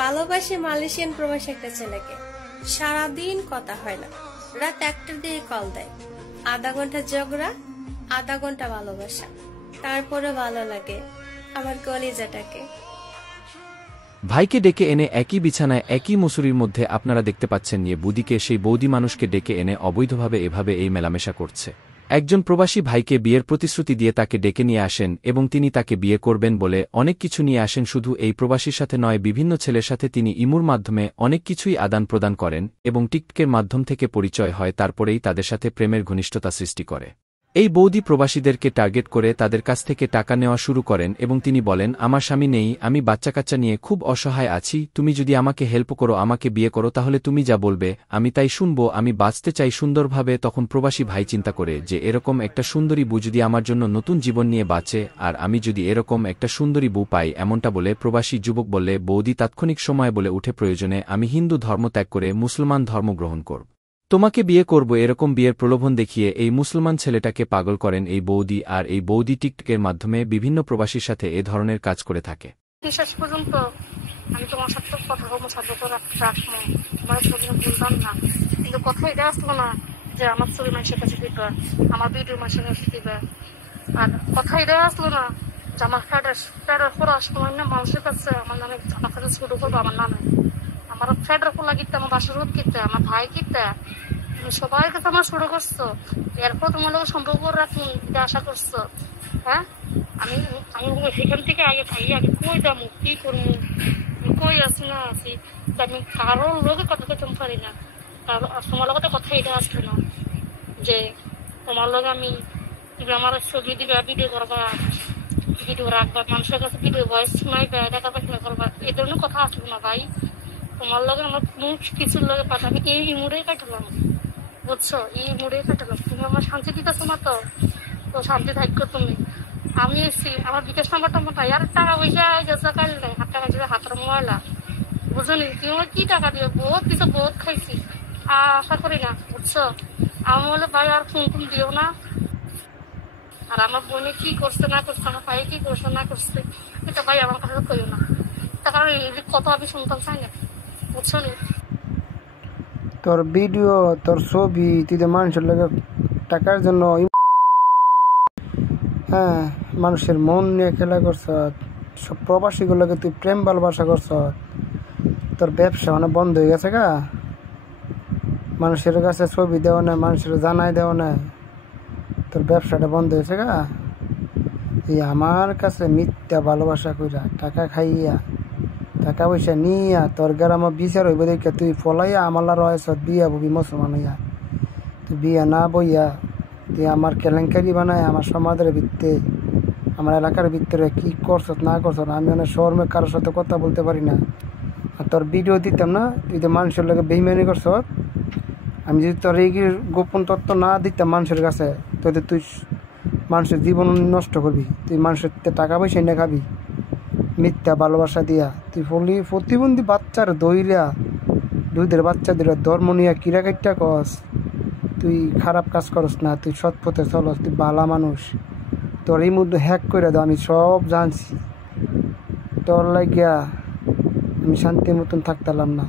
ভালোবাসি মালয়েশিয়ান প্রবাসী একটা ছেলেকে। সারাদিন কথা হয় না, রাত 1টার দিকে কল দেয়। আধা ঘন্টা ঝগড়া, আধা ঘন্টা ভালোবাসা, তারপরে ভালো লাগে আমার কলিজাটাকে। ভাইকে ডেকে এনে একই বিছানায় একই মুসুরির মধ্যে আপনারা দেখতে পাচ্ছেন নিয়ে বুদিকে সেই বৌদি মানুষকে ডেকে এনে অবৈধভাবে এভাবে এই মেলামেশা করছে। একজন প্রবাসী ভাইকে বিয়ের প্রতিশ্রুতি দিয়ে তাকে ডেকে নিয়ে আসেন এবং তিনি তাকে বিয়ে করবেন বলে অনেক কিছু নিয়ে আসেন। শুধু এই প্রবাসীর সাথে নয়, বিভিন্ন ছেলের সাথে তিনি ইমুর মাধ্যমে অনেক কিছুই আদান প্রদান করেন এবং টিকটকের মাধ্যম থেকে পরিচয় হয়, তারপরেই তাদের সাথে প্রেমের ঘনিষ্ঠতা সৃষ্টি করে। এই বৌদি প্রবাসীদেরকে টার্গেট করে তাদের কাছ থেকে টাকা নেওয়া শুরু করেন এবং তিনি বলেন, আমার স্বামী নেই, আমি বাচ্চা কাচ্চা নিয়ে খুব অসহায় আছি, তুমি যদি আমাকে হেল্প করো, আমাকে বিয়ে করো, তাহলে তুমি যা বলবে আমি তাই শুনবো, আমি বাঁচতে চাই সুন্দরভাবে। তখন প্রবাসী ভাই চিন্তা করে যে এরকম একটা সুন্দরী বউ যদি আমার জন্য নতুন জীবন নিয়ে বাঁচে, আর আমি যদি এরকম একটা সুন্দরী বউ পাই, এমনটা বলে প্রবাসী যুবক বললে বৌদি তাৎক্ষণিক সময় বলে উঠে, প্রয়োজনে আমি হিন্দু ধর্ম ত্যাগ করে মুসলমান ধর্ম গ্রহণ করব, তোমাকে বিয়ে করব। এরকম বিয়ের প্রলোভন দেখিয়ে এই মুসলমান ছেলেটাকে পাগল করেন এই বৌদি, আর এই বৌদি টিকটকের মাধ্যমে বিভিন্ন প্রবাসীর সাথে এ ধরনের কাজ করে থাকে। শেষ পর্যন্ত আমি তোমার সাথে কথা বলবো, সাথে তোমার ছবি বলতাম না, কিন্তু কথা এটা আসলো না যে আমার ছবি মানুষের কাছে দিবে, আমার ভিডিও মানুষের কাছে দিবে, আর কথা এটা আসলো না যে আমার ফ্যাডার করার সময় না মানুষের কাছে আমার নামে, আমার কাছে শুরু করবো আমার নামে, আমার ফ্যাডার খোলা কিনতে, আমার বাসার রোদ কিনতে, আমার ভাই কিনতে, তুমি সবাই কাছে আমার শুরু করছো, এরপর তোমার লোক সম্পর্ক রাখুন এটা আশা করছো। হ্যাঁ, আমি সেখান থেকে আগে খাই, আমি কই যাবো, কি করবো, কই আছি না আছি, আমি কারোর লোকে কথা বলতে পারি না। তোমার লোক কথা এটা আসবে না যে তোমার লোক আমি আমার ছবি দিবে, ভিডিও করবা, ভিডিও রাখবা, মানুষের কাছে ভিডিও ভয়েস শোনাইবা, দেখা পাখা করবা, এই ধরনের কথা আসবে না ভাই। তোমার লগে আমার কোনো কিছুর লগে পাঠা, আমি এই মুড়েই কাটালাম, বুঝছো, এই মুড়েই কাটালাম। তুমি আমার শান্তি দিতেছো না, তো শান্তি থাকো তুমি। আমি এসছি, আমার বিকাশ নাম্বারটা মোটাই, আর টাকা পয়সা গেছে কাল নাই, হাত টাকা দিলে হাতের ময়লা, বুঝলি, তুমি আমার কি টাকা দিও, বহুত কিছু বহুত খাইছি, আশা করি না, বুঝছো। আমি বলে ভাই আর ফোন ফোন দিও না, আর আমার বোনে কি করছে না করছে, আমার ভাই কি করছে না করছে, এটা ভাই আমার কাছে কইও না, তার কারণ এই কথা আমি শুনতাম চাই না, বুঝছো। তোর ভিডিও, তোর ছবি, তুই যে মানুষের লাগে টাকার জন্য, হ্যাঁ, মানুষের মন নিয়ে খেলা করছ, সব প্রবাসীগুলোকে তুই প্রেম ভালোবাসা করছ, তোর ব্যবসা মানে বন্ধ হয়ে গেছে গা, মানুষের কাছে ছবি দেওয়া না, মানুষের জানাই দেওয়া না, তোর ব্যবসাটা বন্ধ হয়েছে গা। এই আমার কাছে মিথ্যা ভালোবাসা কইরা টাকা খাইয়া, টাকা পয়সা নিয়া, তোর গ্রামে বিচার হইব দেখে তুই ফলাইয়া আমালার রয়েছ, বিয়া ববি মুসলমান হইয়া, তুই বিয়া না বইয়া তুই আমার কেলেঙ্কারি বানায় আমার সমাজের ভিত্তে, আমার এলাকার ভিতরে কি করছ না করছ, আমি অনেক শহরে কারোর সাথে কথা বলতে পারি না, আর তোর ভিডিও দিতাম না, তুই তো মানুষের লোকে বেইমানি করছ। আমি যদি তোর এই গোপন তথ্য না দিতাম মানুষের কাছে, তোদের তুই মানুষের জীবন নষ্ট করবি, তুই মানুষের টাকা পয়সা এনে খাবি মিথ্যা ভালোবাসা দিয়া। তুই প্রতিবন্ধী বাচ্চার দইরা, দুধের বাচ্চাদের ধর্ম নিয়ে কিরা কাইটা কস, তুই খারাপ কাজ করস না, তুই সৎ পথে চলস, তুই ভালো মানুষ। তোর এই মধ্যে হ্যাক করে দাও, আমি সব জানছি, তোর লাগিয়া আমি শান্তির মতন থাকতাম না।